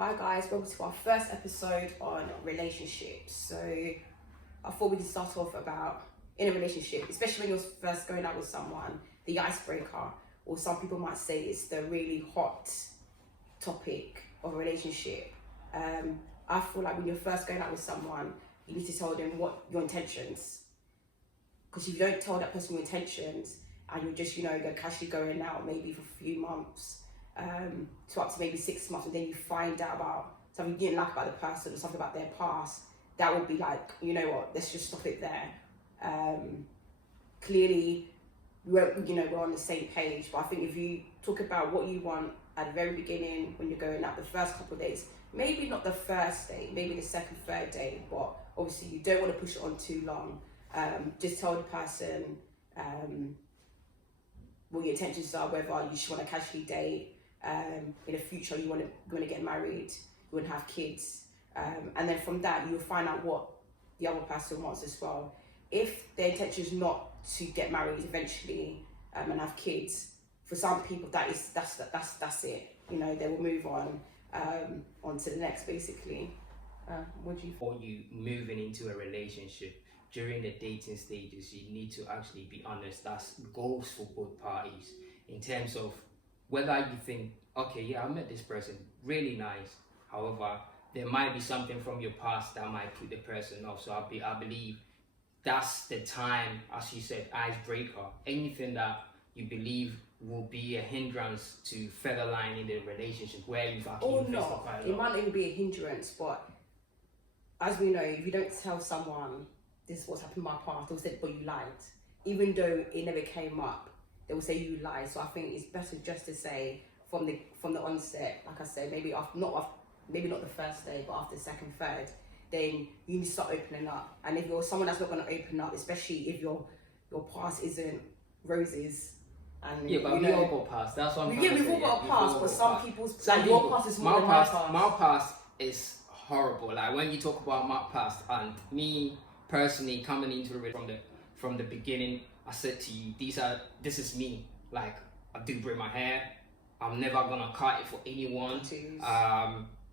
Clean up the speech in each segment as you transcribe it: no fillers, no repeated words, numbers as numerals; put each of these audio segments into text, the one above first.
Hi guys, welcome to our first episode on relationships. So I thought we'd start off about in a relationship, especially when you're first going out with someone, the icebreaker, or some people might say it's the really hot topic of a relationship. I feel like when you're first going out with someone, you need to tell them what your intentions. Because if you don't tell that person your intentions and you're just, you're casually going out maybe for a few months, to up to maybe 6 months, and then you find out about something you didn't like about the person or something about their past, that would be like, you know what, let's just stop it there. Clearly, we're on the same page, but I think if you talk about what you want at the very beginning when you're going out the first couple of days, maybe not the first day, maybe the second, third day, but obviously you don't want to push it on too long. Just tell the person what your intentions are, whether you just want to casually date, in the future you want to get married, you want to have kids, and then from that you'll find out what the other person wants as well. If their intention is not to get married eventually and have kids, for some people that's it. They will move on to the next, basically. What do you? Or you moving into a relationship, during the dating stages, you need to actually be honest. That goes for both parties in terms of whether you think, okay, yeah, I met this person, really nice. However, there might be something from your past that might put the person off. So I believe that's the time, as you said, icebreaker. Anything that you believe will be a hindrance to further line in the relationship where you've actually invested quite a lot. It might not even be a hindrance, but as we know, if you don't tell someone this is what's happened in my past, they'll say, but you lied. Even though it never came up, they will say you lied. So I think it's better just to say from the onset, like I said, maybe not the first day, but after the second, third, then you need to start opening up. And if you're someone that's not going to open up, especially if your past isn't roses, and yeah, but we all got past. That's what I'm trying to say. We've all got a past, but some people's your past is more my than past. my past. My past is horrible. Like when you talk about my past, and me personally coming into it from the beginning, I said to you, this is me. Like, I do braid my hair. I'm never gonna cut it for anyone.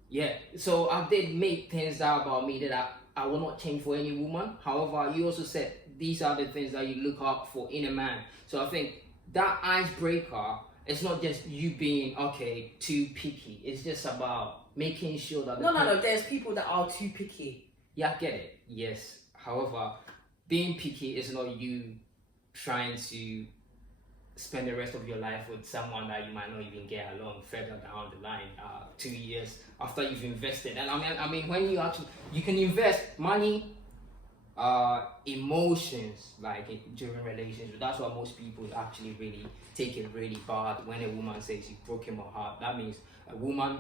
Yeah. So I did make things out about me that I will not change for any woman. However, you also said these are the things that you look up for in a man. So I think that icebreaker, it's not just you being too picky. It's just about making sure that no. There's people that are too picky. Yeah, I get it. Yes. However, being picky is not you trying to spend the rest of your life with someone that you might not even get along further down the line, 2 years after you've invested. And I mean, when you can invest money, emotions, during relationships. That's why most people actually really take it really bad when a woman says you broke my heart. That means a woman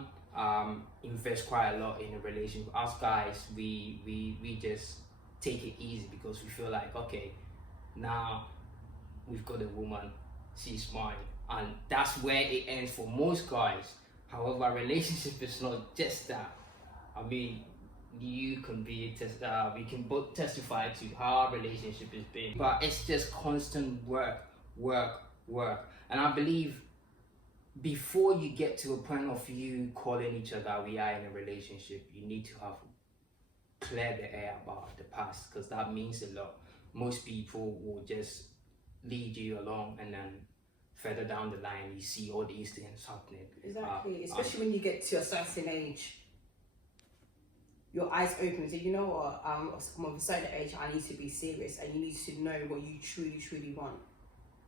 invests quite a lot in a relationship. Us guys, we just take it easy because we feel like, okay, now we've got a woman, she's mine, and that's where it ends for most guys. However, relationship is not just that. I mean, you can we can both testify to how our relationship has been, but it's just constant work. And I believe before you get to a point of you calling each other we are in a relationship, you need to have clear the air about the past, because that means a lot. Most people will just lead you along, and then further down the line you see all these things happening. Exactly. Especially when you get to a certain age, your eyes open. So you know what, I'm of a certain age, I need to be serious, and you need to know what you truly want.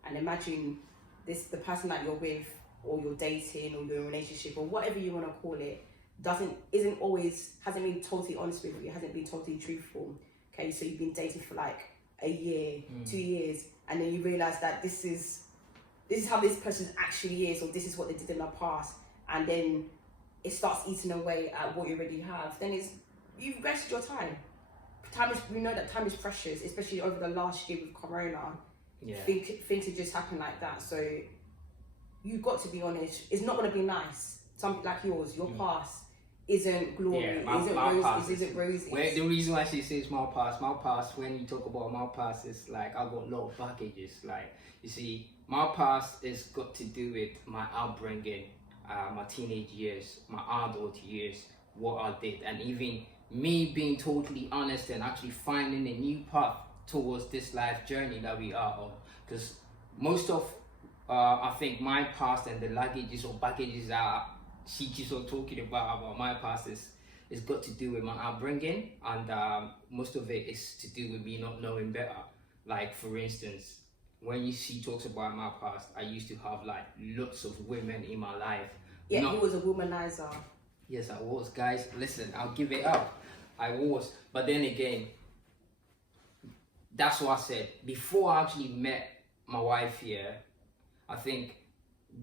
And imagine the person that you're with, or you're dating, or you're in a relationship, or whatever you want to call it, hasn't been totally honest with you, hasn't been totally truthful. Okay, so you've been dating for like a year, 2 years, and then you realize that this is how this person actually is, or this is what they did in the past, and then it starts eating away at what you already have. Then you've wasted your time. We know that time is precious, especially over the last year with Corona. Yeah. Things have just happened like that. So you've got to be honest. It's not going to be nice. Something like yours, your past isn't glory, isn't roses. The reason why she says my past, when you talk about my past, is like I've got a lot of baggages. Like, you see, my past is got to do with my upbringing. my teenage years, my adult years, what I did, and even me being totally honest and actually finding a new path towards this life journey that we are on. Because most of I think my past and the luggages or baggages that she keeps on talking about my past is got to do with my upbringing, and most of it is to do with me not knowing better. Like for instance, when she talks about my past, I used to have like lots of women in my life. Yeah, he was a womanizer. Yes, I was, guys. Listen, I'll give it up. I was, but then again, that's what I said. Before I actually met my wife here, I think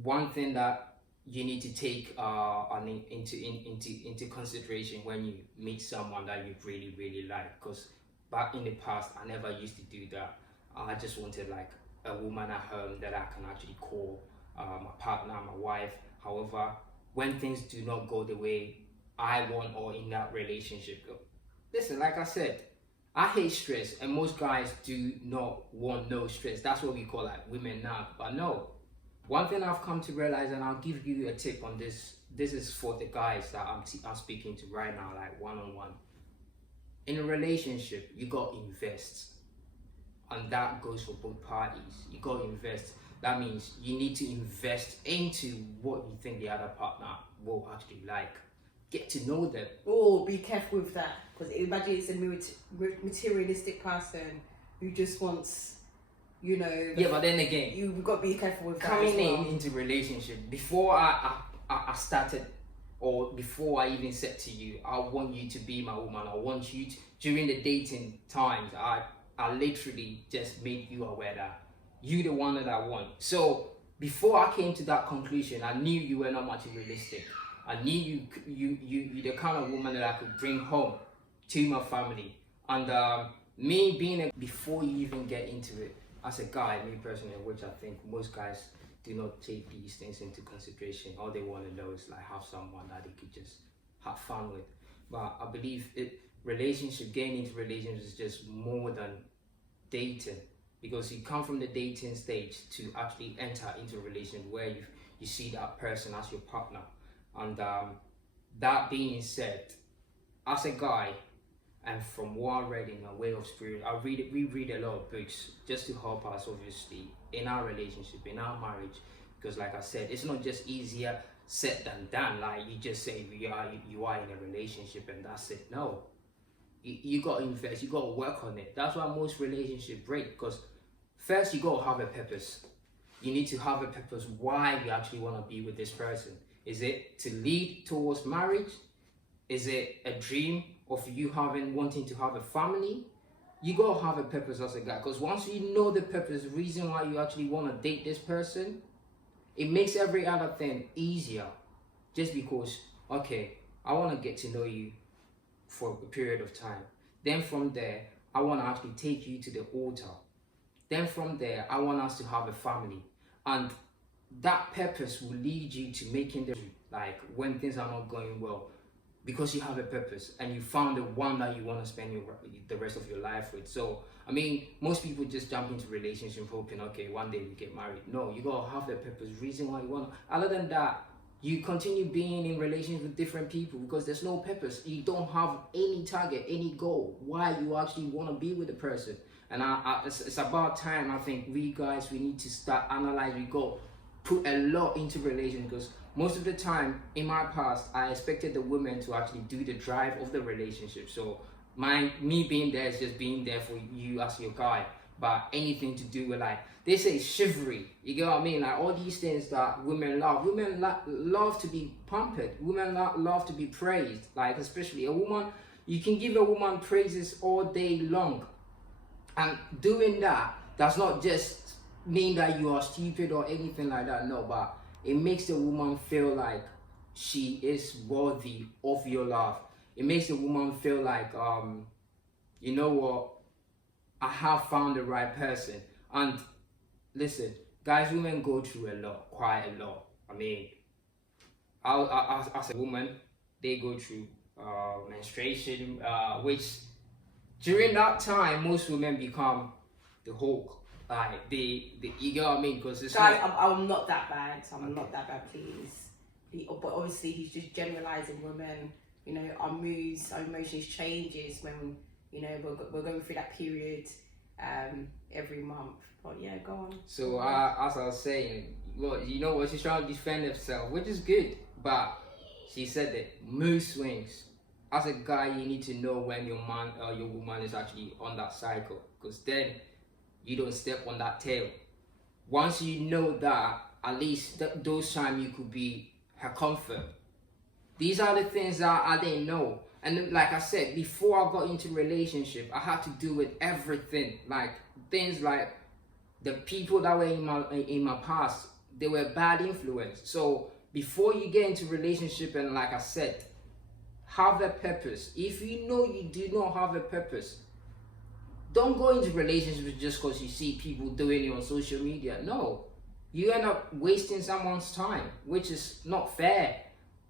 one thing that you need to take into consideration when you meet someone that you really like, because back in the past I never used to do that. I just wanted like a woman at home that I can actually call my partner, my wife. However, when things do not go the way I want or in that relationship, listen, like I said, I hate stress, and most guys do not want no stress. That's what we call like women now. But no, one thing I've come to realize, and I'll give you a tip on this. This is for the guys that I'm speaking to right now, like one-on-one. In a relationship, you got to invest, and that goes for both parties. You got to invest. That means you need to invest into what you think the other partner will actually like. Get to know them. Oh, be careful with that, because imagine it's a materialistic person who just wants, you know. Yeah, but then again, you've got to be careful with that. Coming as well. into relationship, before I started, or before I even said to you, I want you to be my woman. I want you to, during the dating times, I literally just made you aware that you the one that I want. So before I came to that conclusion, I knew you were not materialistic. I knew you the kind of woman that I could bring home to my family. And me being before you even get into it, as a guy, me personally, which I think most guys do not take these things into consideration. All they want to know is like have someone that they could just have fun with. But I believe getting into relationships is just more than dating, because you come from the dating stage to actually enter into a relationship where you see that person as your partner. And that being said, as a guy, and from what I read in my way of spirit, we read a lot of books just to help us, obviously, in our relationship, in our marriage. Because like I said, it's not just easier said than done. Like you just say you are in a relationship and that's it. No, you got to invest, you got to work on it. That's why most relationships break, because first you got to have a purpose. You need to have a purpose why you actually want to be with this person. Is it to lead towards marriage? Is it a dream of you wanting to have a family? You gotta have a purpose as a guy, because once you know the purpose, the reason why you actually want to date this person, it makes every other thing easier. Just because, okay, I want to get to know you for a period of time. Then from there, I want to actually take you to the altar. Then from there, I want us to have a family. And that purpose will lead you to making like when things are not going well, because you have a purpose and you found the one that you want to spend the rest of your life with. So I mean, most people just jump into relationship hoping, okay, one day we get married. No, you gotta have the purpose, reason why you want. Other than that, you continue being in relations with different people because there's no purpose. You don't have any target, any goal why you actually want to be with the person. And it's about time. I think we guys, we need to start analyzing. We go put a lot into relations, because most of the time in my past, I expected the women to actually do the drive of the relationship. So me being there is just being there for you as your guy. But anything to do with, like, they say chivalry, you get what I mean? Like all these things that women love. Women love to be pampered. Women love to be praised. Like especially a woman, you can give a woman praises all day long. And doing that does not just mean that you are stupid or anything like that. No, but it makes the woman feel like she is worthy of your love. It makes the woman feel like, you know what, I have found the right person. And listen, guys, women go through a lot, quite a lot. I mean, as a woman, they go through menstruation, which during that time, most women become the Hulk. Like you get what I mean? Because it's guys, I'm not that bad. I'm not that bad, please. but obviously he's just generalizing women. You know, our moods, our emotions changes when, you know, we're going through that period every month. But yeah, go on. So as I was saying, well, you know what, she's trying to defend herself, which is good, but she said that mood swings. As a guy, you need to know when your man or your woman is actually on that cycle, because then you don't step on that tail. Once you know that, at least those times you could be her comfort. These are the things that I didn't know. And then, like I said, before I got into relationship, I had to do with everything. Like things like the people that were in my past, they were bad influence. So before you get into relationship, and like I said, have a purpose. If you know you do not have a purpose, don't go into relationships just because you see people doing it on social media. No, you end up wasting someone's time, which is not fair.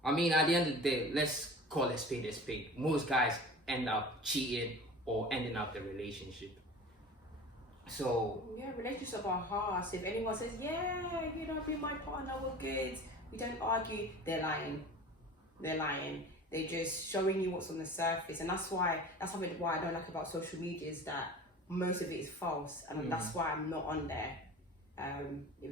I mean, at the end of the day, let's call a spade a spade. Most guys end up cheating or ending up the relationship. So yeah, relationships are hard. So if anyone says, yeah, you know, be my partner, we're good, we don't argue, they're lying. They're lying. They're just showing you what's on the surface, and that's something why I don't like about social media, is that most of it is false, and that's why I'm not on there.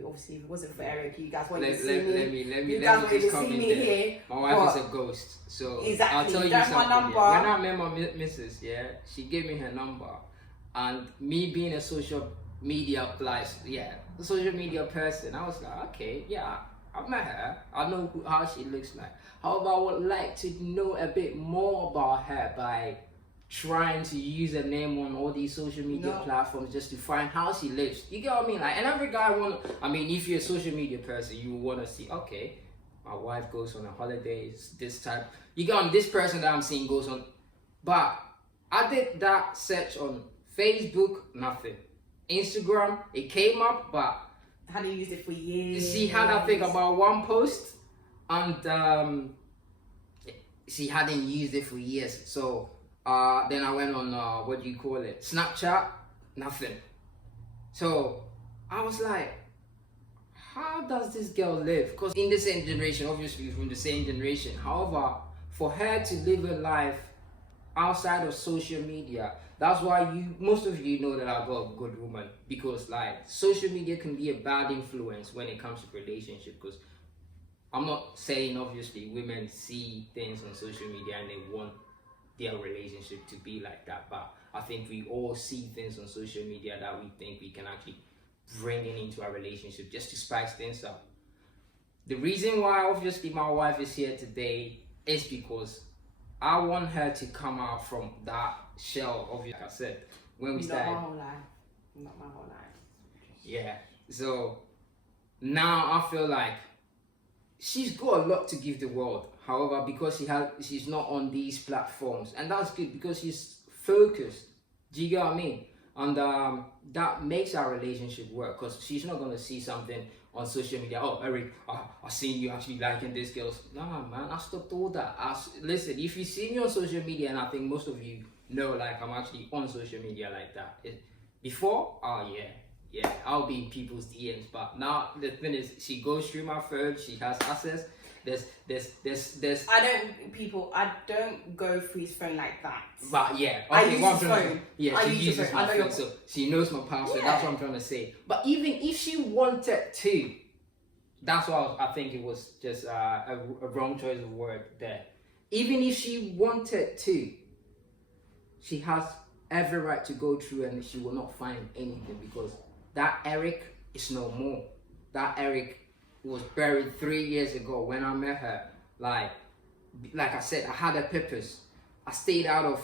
Obviously, if it wasn't for Eric, you guys wouldn't see me. Let me just come in there. Here. My wife is a ghost, so exactly. I'll tell you That's something. my number. Yeah. When I met my missus, yeah, she gave me her number, and me being a social media person, I was like, okay, yeah, I've met her. I know how she looks like. However, I would like to know a bit more about her by trying to use her name on all these social media platforms just to find how she lives. You get what I mean? Like, and every guy if you're a social media person, you want to see, okay, my wife goes on a holidays, this type. You get on, this person that I'm seeing goes on. But I did that search on Facebook, nothing. Instagram, it came up, but I hadn't used it for years. She had, I think, about one post, and she hadn't used it for years. So then I went on Snapchat, nothing. So I was like, how does this girl live? Because in the same generation, obviously from the same generation. However, for her to live a life outside of social media, that's why most of you know that I've got a good woman, because like social media can be a bad influence when it comes to relationship. Because I'm not saying obviously women see things on social media and they want their relationship to be like that, but I think we all see things on social media that we think we can actually bring it into our relationship just to spice things up. The reason why obviously my wife is here today is because I want her to come out from that shell of, like I said, when we started. Not my whole life. Not my whole life. Yeah. So now I feel like she's got a lot to give the world. However, because she's not on these platforms, and that's good because she's focused. Do you get what I mean? And that makes our relationship work, because she's not gonna see something on social media. Oh, Eric, I seen you actually liking this girl. Nah, man, I stopped all that. Listen, if you see me on social media, and I think most of you know, like I'm actually on social media like that. Before, yeah, I'll be in people's DMs. But now the thing is, she goes through my phone. She has access. There's. I don't go through his phone like that. But yeah, I use his phone. Yeah, she uses my phone, so she knows my password. Yeah. That's what I'm trying to say. But even if she wanted to, that's why I think it was just a wrong choice of word there. Even if she wanted to, she has every right to go through, and she will not find anything, because that Eric is no more. That Eric was buried 3 years ago when I met her. Like I said, I had a purpose. I stayed out of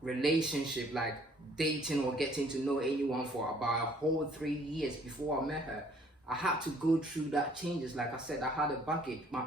relationship, like dating or getting to know anyone, for about a whole 3 years before I met her. I had to go through that changes. Like I said, I had a baggage. My